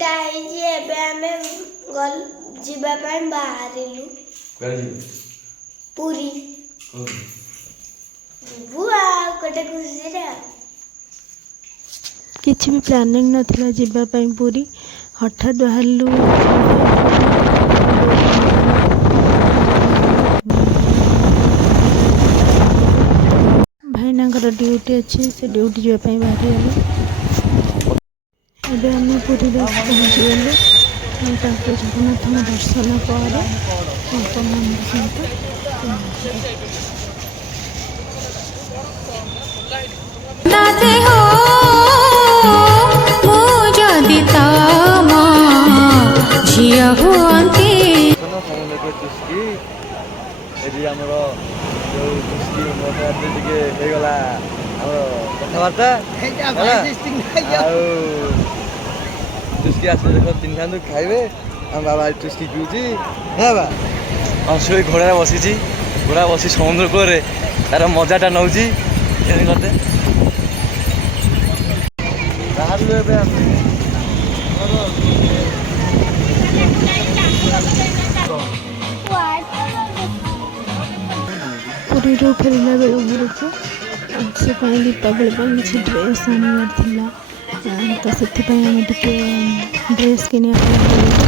ଦିଟା ହେଇଛି ଏବେ ଆମେ ଯିବା ପାଇଁ ବାହାରିଲୁ ପୁରୀ ଯିବୁ ଆଉ ଗୋଟେ ଖୁସିରେ କିଛି ବି ପ୍ଲାନିଂ ନଥିଲା ଯିବା ପାଇଁ ପୁରୀ ହଠାତ୍ ବାହାରିଲୁ ଭାଇନାଙ୍କର ଡ୍ୟୁଟି ଅଛି ସେ ଡ୍ୟୁଟି ଯିବା ପାଇଁ ବାହାରିଗଲୁ ଏବେ ଆମେ ପୁରୀରେ ପହଞ୍ଚିଗଲୁ ତାପରେ ଜଗନ୍ନାଥଙ୍କ ଦର୍ଶନ ପରେ ଆପଣମାନଙ୍କ ସହିତ ଝିଅ ହୁଅନ୍ତି ଏଠି ଆମର ଯୋଉ ଟିକେ ହେଇଗଲା ଆମର କଥାବାର୍ତ୍ତା ଆଉ ଚୁସ୍କି ଆସିଲେ ଦେଖ ଚିହ୍ନିଥାନ୍ତୁ ଖାଇବେ ଆମ ବାବା ଚୁସ୍କି ପିଉଛି ହଁ ବା ଅଂଶୁଳି ଘୋଡ଼ାରେ ବସିଛି ଘୋଡ଼ା ବସି ସମୁଦ୍ର କୂଳରେ ତାର ମଜାଟା ନେଉଛି କରିତେ ବାହାରିଲୁ ଏବେ ଆମେ ପୁରୀରୁ ଫେରିଲା ବେଳେ ଘରକୁ ସେ ପାଇଁ ଦୀପାବଳି ପାଇଁ କିଛି ଡ୍ରେସ୍ ଆଣିବାର ଥିଲା ତ ସେଥିପାଇଁ ଆମେ ଟିକେ ଡ୍ରେସ୍ କିଣିବା ପାଇଁ